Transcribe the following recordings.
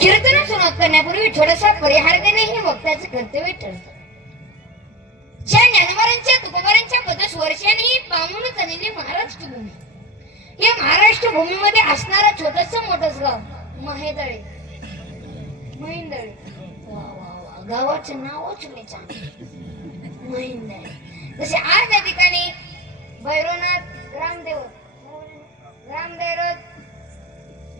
कीर्तन सुरुवात करण्यापूर्वी थोडासा परिहार देणे हे वक्त्याचे कर्तव्य ठरतं. ज्या ज्ञानवारांच्या तुकोबारांच्या पदस वर्षांनी पावून चाललेली महाराष्ट्र भूमी, या महाराष्ट्र भूमीमध्ये असणारा छोटस मोठस गाव महेदळे. महिंदळे गावाचं नावच महिंदळे. जसे आज त्या ठिकाणी भैरवनाथ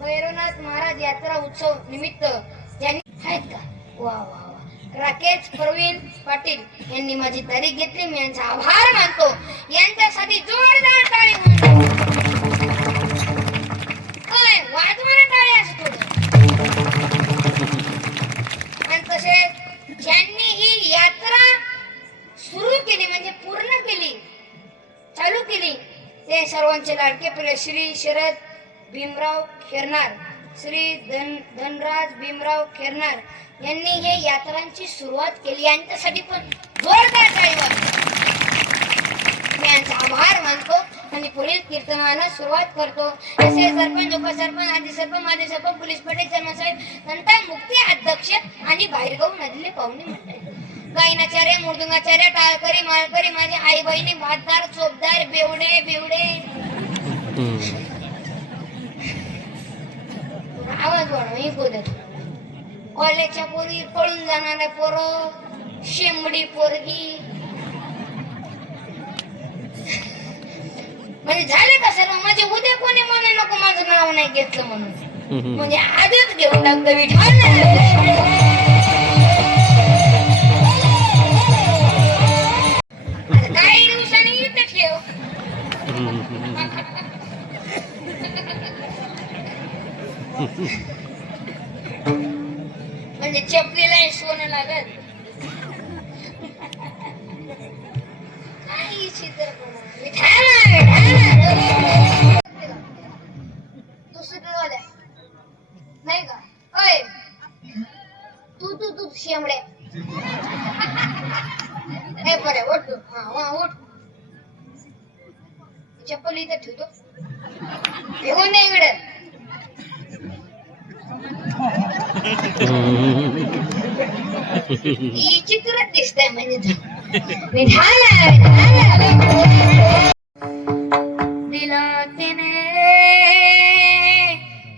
भैरवनाथ महाराज यात्रा उत्सव निमित्त ज्यांनी आहेत का, वा वा वा, राकेश प्रवीण पाटील यांनी माझी तारीख घेतली. मी यांचा आभार मानतो. यांच्यासाठी जोरदार टाळी म्हणून वाजवाना टाळी असं थोडं. आणि तसेच ज्यांनी ही यात्रा सुरू केली म्हणजे पूर्ण केली, चालू केली, ते सर्वांचे लाडके प्रिय श्री शरद भीमराव खेरनार, श्री धनराज भीमराव खेरनार यांनी हे यात्रांची सुरुवात केली. यांच्यासाठी पण जोरदार टाळी वाजवा. मी यांचा आभार मानतो आणि पुढील कीर्तनाला सुरुवात करतो. असे सरपंच, उपसरपंच, आदी सरपंच, माजी सरपंच, पोलीस पाटील, चर्मसाहेब, नंतर मुक्ती अध्यक्ष आणि बाहेरगावून आलेले पाहुणे मंडळी, गायनाचार्य, मृदुंगाचार्य, टाळकरी, माळकरी, माझे आई बहिणी, भातदार, चोपदार, बेवडे आवाज वाढवा. बोलत कॉलेजच्या पोरी, पळून जाणाऱ्या पोरं, शेंबडी पोरगी, म्हणजे झाले का सर्व. म्हणजे उद्या कोणी म्हणे नको माझं नाव नाही घेतलं म्हणून, म्हणजे आधीच घेऊन टाकतो विठाल. काही दिवसांनी इथे ठेव. म्हणजे चपलीला सोनं लागत. काही चित्र तू सुटला नाही का. अय तू तू तू शेंबड्या हे बरे उठ. हा उठ. चप्पल इथं ठेवतो. घेऊन नाही इकडे. ही चित्र दिसतंय म्हणजे दिला तिने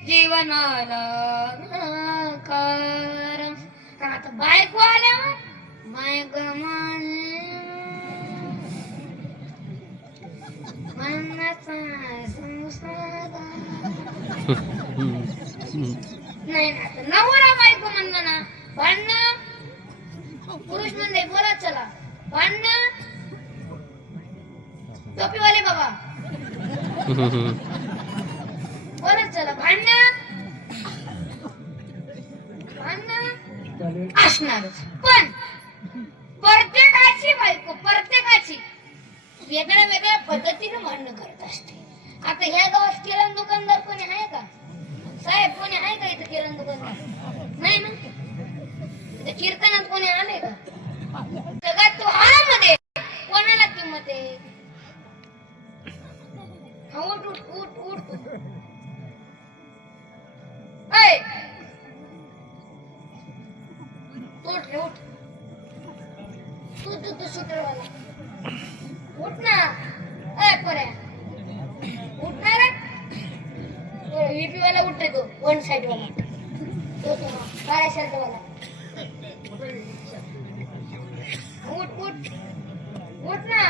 जीवनाला नकार. आता बायको आल्यावर बायक नाही ना. नवरा बायको म्हणलं ना भांडणं. पुरुष म्हणले बोलत चला भांडणं. टोपीवाले बाबा बोलत चला भांडणं असणारच. पण प्रत्येकाची बायको प्रत्येकाची वेगळ्या वेगळ्या पद्धतीने भांडणं करत असते. आता ह्या गावात किराणा दुकानदार कोणी आहे का साहेब? कोणी आहे का इथं किराणा दुकानदार? नाही ना. कीर्तनात कोणी आले का? जगात तो मध्ये कोणाला किंमत आहे? उठ उठ उठ उठ. उठ उठ. तू तू तू सुटवाला उठ ना. पर्या उठणार. वीपी वाला उठते तो वन साइड वाला तो काळ्या शर्ट वाला. उठ उठ उठ ना.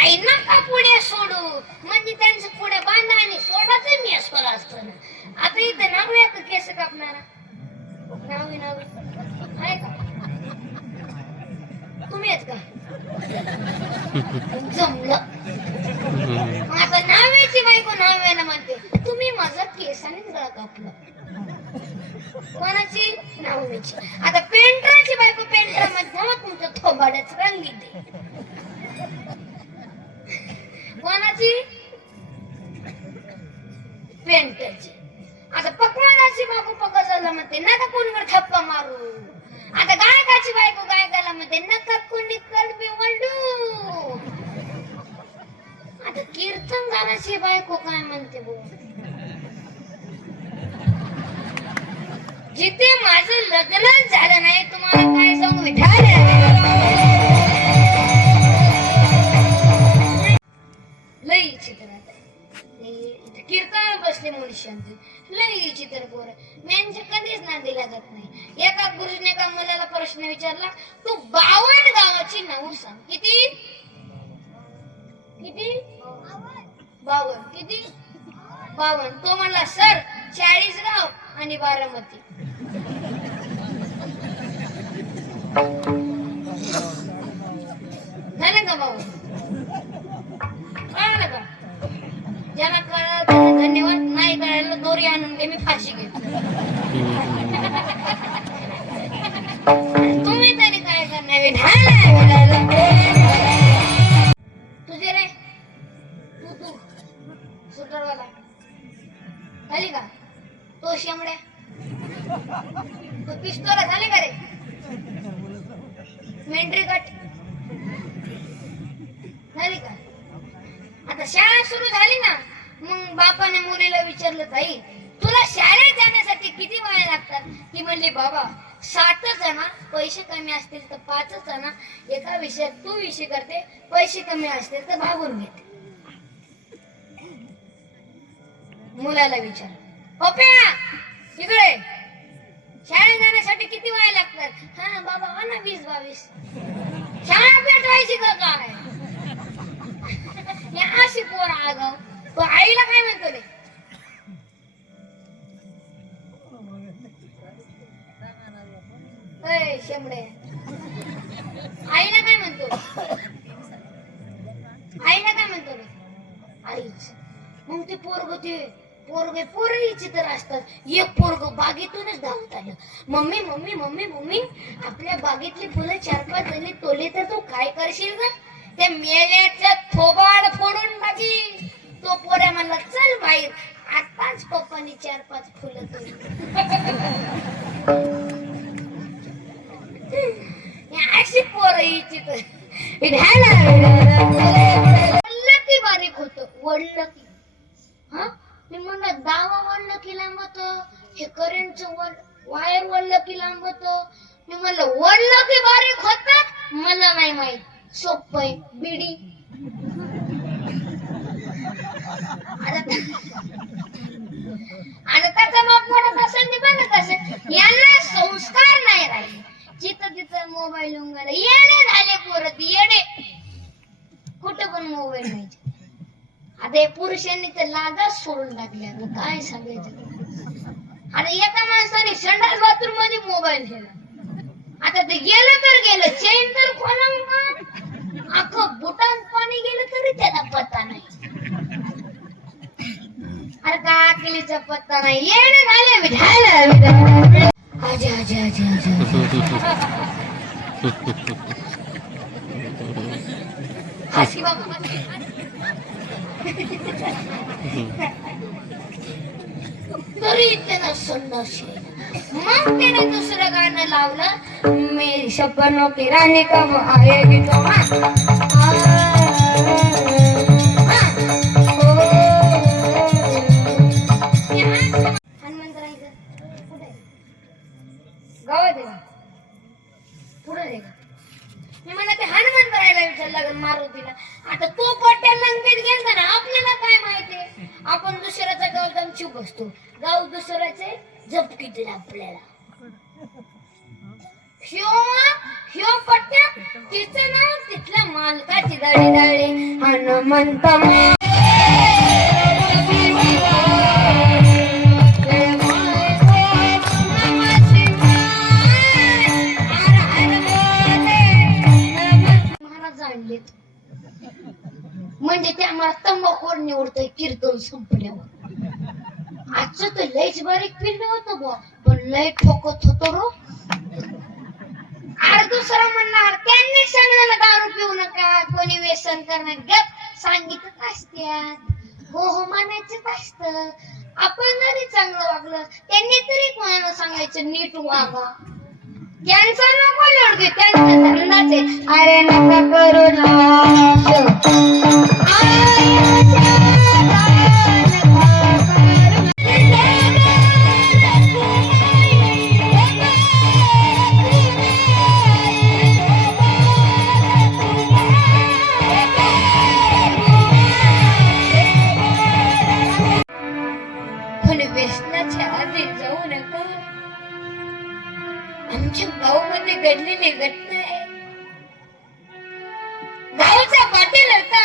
आई नका पुढे सोडू म्हणजे त्यांचं पुढे बांधा आणि सोडाच मी असला असतो ना. आता इथं नागूया का केस कापणारा? नावी आहे का? तुम्ही आहेत का? जमलं. आता नावेची बायको नाव्याला म्हणते तुम्ही माझा केसाने गळा कापला. कोणाची? नावेची. आता पेंटरची बायको पेंटर मध्ये तुमचं थोबाड्याच रंगी दे. कोणाची? पेंटरची. आता पकवानाची बायको पकवायला म्हणते नका कोणीवर थप्पा मारू. आता गायकाची बायको गायकाला म्हणते नका कोणी कडबी वळू. आता कीर्तनदाराची बायको काय म्हणते बघ. जिथे माझं लग्नच झालं नाही तुम्हाला काय सांगू विठाल. लई चित्र कीर्तन बसले मनुष्यांचे लई चित्र पोर यांचे कधीच नांदी लागत नाही. एका गुरुजीने एका मुलाला प्रश्न विचारला, तू 52 गावाची नाव सांग. किती किती 52 किती 52. तो म्हणला सर 40 गाव आणि बारामती. झालं का भाऊ? कळलं का? ज्याला कळलं त्याला धन्यवाद, नाही कळलं दोरी आणून घे, मी फाशी घेतो. तुम्ही तरी काय करणार? तुझे रे तू सुटरवाला झाली का? तो शेमड्या तो पिस्तोरा झाले का रे? मेंढरी कट झाली का? आता शाळा सुरू झाली ना, मग बापाने मुलीला विचारलं, ताई तुला शाळेत जाण्यासाठी किती वेळ लागतात? ती म्हणली, बाबा 7 जण, पैसे कमी असतील तर 5 जण, एका विषयात तू विषय करते, पैसे कमी असतील तर भागून घेते. मुलाला विचार, पप्या इकडे शाळेत जाण्यासाठी किती वेळ लागतात? हा बाबा हा ना 20-22. शाळा पेटवायची का काय? अशी पोर आगाव. तो आईला काय म्हणतो रे? शेंबडे आईला काय म्हणतो? आईला काय म्हणतो रे? आईच. मग ते पोरगे चित्र असतात. एक पोरग बागेतूनच धावत आलं, मम्मी मम्मी मम्मी मम्मी आपल्या बागेतली फुलं 4-5 जणी तोडली तर तू काय करशील ग? ते मेल्याचं थोबाड फोडून टाकी. तो पोऱ्या म्हणला, चल बाहेर, आताच पप्पानी 4-5 फुलं तोडली. अशी पोरं हिची तर वडलं की बारीक होत. वडलं की हा मी म्हणलं दावा वडलं की लांब होतं, हे करंटचं वायर वडलं की लांब होतं. मी म्हणलं वडलं की बारीक होत, मला नाही माहित. सोपं आहे बिडी. आणि त्याचा बाप मोठा असेल ते बघत असेल, यांना संस्कार नाही राहिले. जिथं तिथं मोबाईल येऊन गेला. येडे झाले पोरं, येडे कुठं पण मोबाईल पाहिजे. आता हे पुरुषांनी तर लाजच सोडून टाकल्या. काय सांगायचं? आता एका माणसाने संडास बाथरूम मध्ये मोबाईल ठेवला. आता ते गेलं तर गेलं, चेन तर खोलून का अख्खं बुटान पाणी गेलं तरी त्याला पत्ता नाही. अरे का अकलीचा पत्ता नाही. येणे झाले विठायला. आजा आजा आजा आजा हसी बाबा. तरी त्याला संडास. मग त्याने दुसरं गाणं लावलं, मेरी सपनों की रानी कब आएगी तो. हनुमंतरायचं कुठे गावात आहे का? पुढे आहे का? मी म्हणत हनुमंतरायला विचारलं मारुतीला. आता तो पट्ट्या लंकेत गेलता ना, आपल्याला काय माहिती? आपण दुसऱ्याचा गाव जाऊन चूप असतो. गाव दुसऱ्याचे झपकीतील आपल्याला. ह्यो पट्ट्या तिचं नाव तिथल्या मालकाची दाढी दाढी हनुमंत. महाराज आणलेत म्हणजे ते आम्हाला तंबाखूवर निवडतोय कीर्तन संपल्यावर. आजचं तर लयच बारीक पिल्लं होतं बुवा, पण लय ठोकत होतो रो. अरे दुसरा म्हणणार त्यांनी सांगितलं दारू पिऊ नका, कोणी व्यसन करणार. गप सांगितलं असत्यात, हो हो म्हणायचं असतं. आपण जरी चांगलं वागलं त्यांनी तरी कोणाला सांगायचं नीट वागा. त्यांचा नको लोड घे, त्यांचा धंदाच आहे. अरे नका करू ना पण व्यसनाच्या आधी जाऊ नका. आमच्या गावामध्ये घडलेली घटना आहे. गावचा पाटील होता,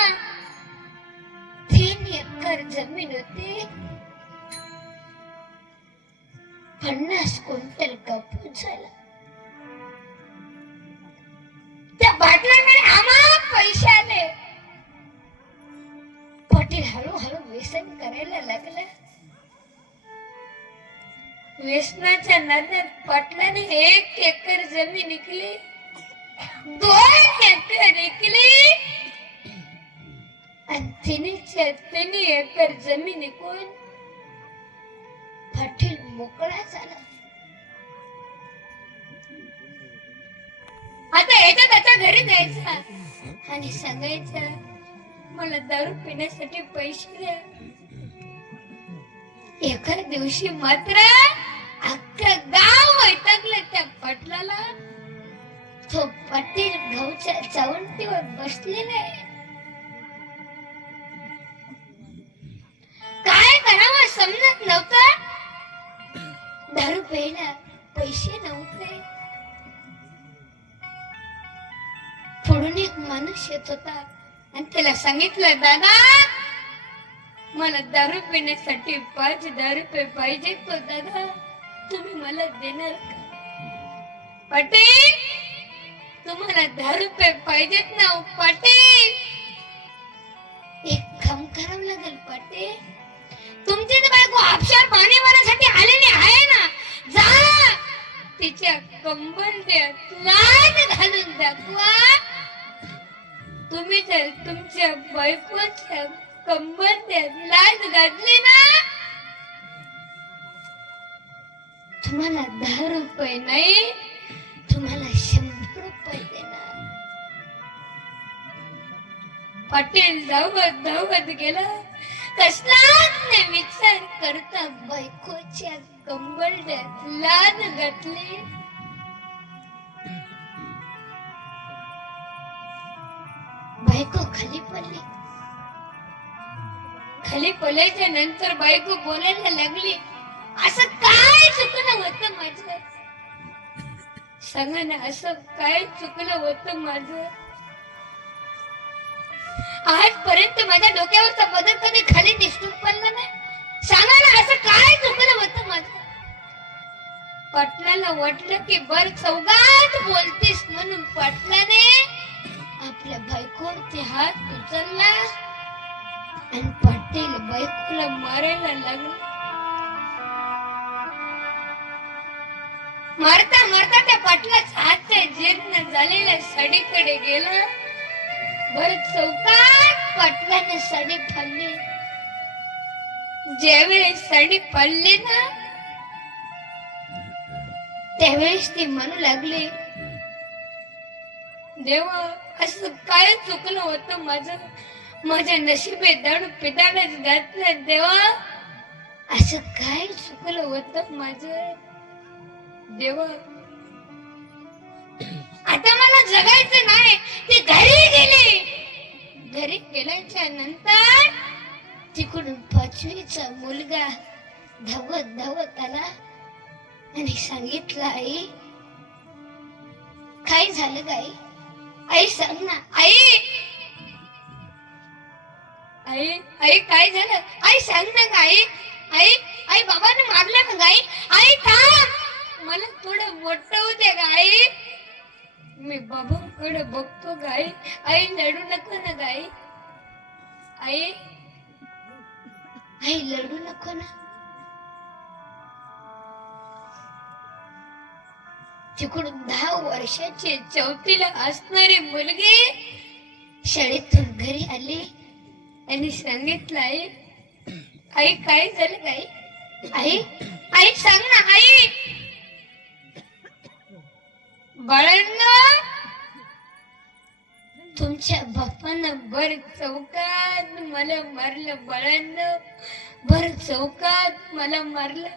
3 एकर जमीन होती, 50 क्विंटल कापूस झाला. त्या पाटलाकडे आम्हाला पैसे आले. पाटील हळूहळू व्यसन करायला लागला. व्यसनाच्या नादात पाटलाने 1 एकर जमीन विकली, 2 एकर विकली आणि 3 एकर जमीन विकून पाटील मोकळा झाला. आता याच्या त्याच्या घरी जायचा आणि सांगायचं, मला दारू पिण्यासाठी पैसे द्या. एका दिवशी मात्र अख्खं गाव वैतागलं त्या पाटलाला. तो पाटील गावच्या चवंटीवर बसलेला आहे. काय करावं समजत नव्हतं. दारू प्यायला पैसे नव्हते. पुढून एक माणूस येत होता आणि त्याला सांगितलं, दादा मला दारू पिण्यासाठी 5,000 रुपये पाहिजे. तो दादा तुम्ही मला देणार का? पाटील तुम्हाला 10 रुपये पाहिजेत ना? पाटील एक काम करावं लागेल. पाटील तुमची बायको हापशार पाणी भरण्यासाठी आलेली आहे ना, जा तिच्या कंबरड्यात लाज घालून दाखवा. तुम्ही जर तुमच्या बायकोच्या कंबरड्यात लाज घातली ना, तुम्हाला 10 रुपये नाही, तुम्हाला 100 रुपये देणार. पाटील धावत धावत गेला. कसलाच नाही विचार करता बायकोच्या कंबरड्यात लाज घातली. बायको खाली पडली. खाली पडल्याच्या नंतर बायको बोलायला लागली, असं काय चुकलं होतं माझं? सांगा ना, असं काय चुकलं होतं माझं? आजपर्यंत माझ्या डोक्यावरचा पदर कधी खाली दिसून पडला नाही. सांगा ना, असं काय चुकलं होतं माझं? पाटलाला वाटलं की बर चौघात बोलतीस म्हणून पाटलाने आपल्या बायकोवरती हात उचलला आणि पाटील बायकोला मारायला लागला. मारता मारता त्या पाटलाचा हात जीर्ण झालेल्या साडीकडे गेला. भर चौकात पाटलाने साडी फाडली. ज्यावेळेस साडी फाडली ना, त्यावेळेस ती म्हणू लागली, देवा असं काय चुकलं होतं माझं? माझ्या नशिबे दारू पितानाच घातलं. देवा असं काय चुकलं होतं माझं? देवा आता मला जगायचं नाही. ती घरी गेली. घरी गेल्याच्या नंतर तिकडून 5वीचा मुलगा धावत धावत आला आणि सांगितलं, आई काय झालं गाई? आई सांग ना. आई आई आई काय झालं? आई सांग ना गाई. आई आई बाबाने मारलं का गाई? आई थांब, मला थोडं मोठं होऊ दे गाई. मी बाबाकडे बघतो गाई. आई लढू नको ना गाई. आई आई लढू नको ना. तिकडून 10 वर्षाची 4थीला असणारी मुलगी शाळेतून घरी आली आणि सांगितलं, आई आई काय झालं गाई? आई आई सांग ना. आई बाळांनो, तुमच्या बापानं भर चौकात मला मारलं. बाळांनो, भर चौकात मला मारलं.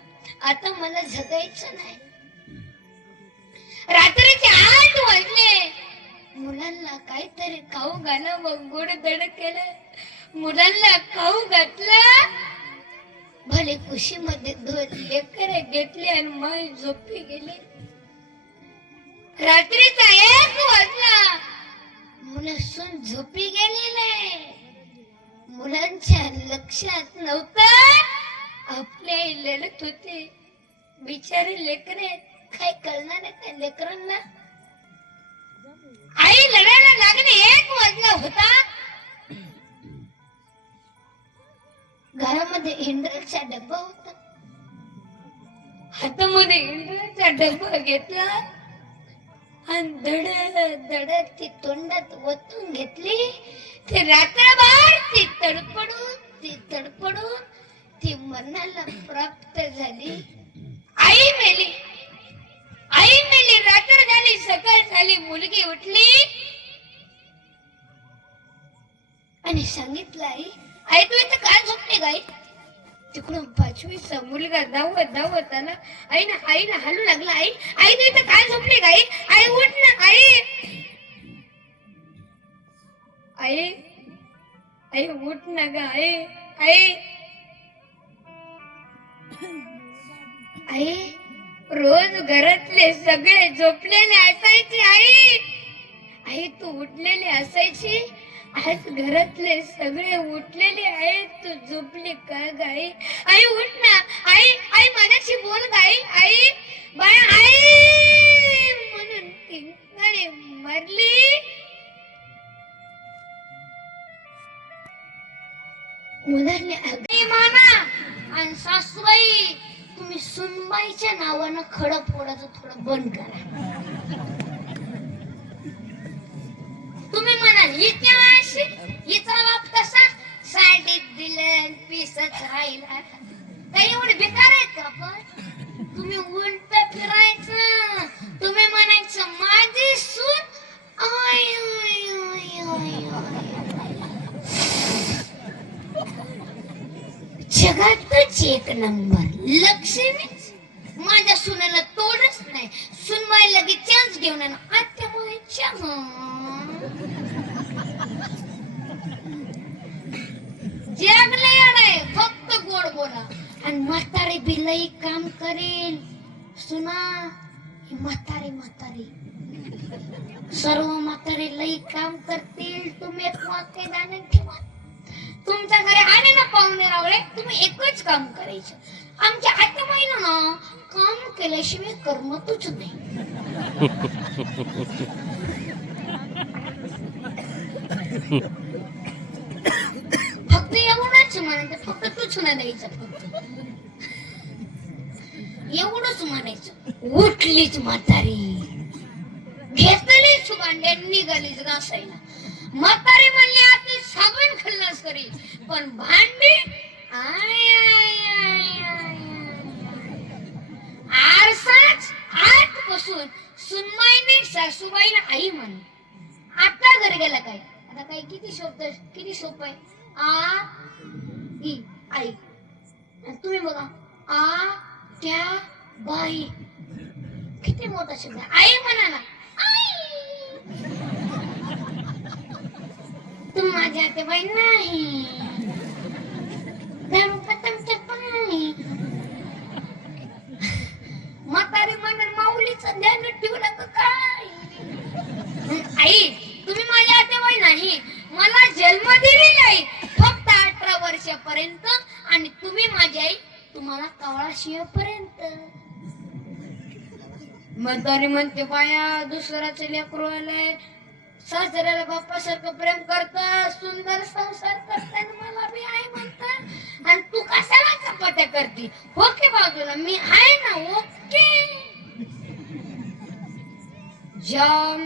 आता मला जगायचं नाही. रात्रीचे 8 वाजले. मुलांना काहीतरी खाऊ घालावं. गोड धड केलं. मुलांना खाऊ घातलं. भले खुशीमध्ये 2 लेकरे घेतले आणि माय झोपी गेले. रात्रीचा 1 वाजला. मुलं सून झोपी गेलेले. मुलांच्या लक्षात नव्हतं आपले आई लढत होते. बिचारे लेकरे, काय कळणार आहे त्या लेकरांना. आई लढायला लागणे 1 वाजला होता. घरामध्ये इंडलचा डब्बा होता. हातामध्ये इंडलचा डब्बा घेतला आणि धड ती तोंडात ओतून घेतली. ते रात्रभर ती तडपडून ती मरणाला प्राप्त झाली. आई मेली. रात्र झाली, सकाळ झाली. मुलगी उठली आणि सांगितलं, आई तू इथं काय झोपली गाई. तिकडून 5वीचा मुलगा धावत आला. आईला हालू लागला. आई तू इथं काय झोपली गाई. आई उठ ना. आई उठ ना ग. आई रोज घरातले सगळे झोपलेले असायचे. आई तू उठलेली असायची. आज घरातले सगळे उठलेले आहेत. तू झोपली का गाई. आई उठ ना. आई माझ्याशी बोल गाई. बाळा म्हणून किंकाळी मारली. मुलांनी अगदी माना. आणि सासूबाई, तुम्ही सुनबाईच्या नावानं खडं फोडायचं थोडं बंद करा. तुम्ही म्हणाल हिचा बाप कसा साडीत दिलं पिसच राहिला. काही एवढे बेकार आहेत का आपण. तुम्ही उलट फिरायचं. तुम्ही म्हणायचं माझी सून जगातच 1 नंबर लक्ष्मी. माझ्या सुनेला तोडच नाही. सुनबाई लगेच चान्स घेऊन आत्याबाईच्या जग लय आहे. फक्त गोड बोला. आणि म्हातारी बिलई काम करेल. सुना म्हातारी सर्व म्हातारे लई काम करतील. तुम्ही एक वाक्य जाणून ठेवा. तुमच्या घरी आले ना पाहुणे रावळे, तुम्ही एकच काम करायचं. आमच्या आत्याबाईला ना काम केल्याशिवाय करमतच नाही. फक्त एवढंच म्हणायचं. फक्त तूच ना द्यायचं. एवढंच म्हणायचं. उठलीच म्हातारी, घेतलीच भांड्या, निघालीच घासायला. म्हातारी म्हणली आधी साबण खाल्लास तरी, पण भांडी आरसाच आजपासून सुनबाईने सासूबाईला आई म्हण. आता घरी गेला काय. आता काय किती सोपं आहे. आई. आणि तुम्ही बघा त्या बाई किती मोठा शब्द. आई म्हणा ना. तुम माझ्या ते बाई नाही. म्हातारी म्हणून माऊलीचं ध्यान ठेवू नका काय. आई तुम्ही माझ्या आतेबाई नाही. मला जन्म दिलेला आई फक्त 18 वर्षापर्यंत. आणि तुम्ही माझी आई तुम्हाला कवळा शिवेपर्यंत. म्हातारी म्हणते बाया दुसऱ्याचं लेकरू आलंय. सासऱ्याला बापासारखं प्रेम करता, सुंदर संसार करता, मला बी आई म्हणता. आणि तू कशाला चपात्या करती. ओके बाजूला मी आहे ना. ओके जाम.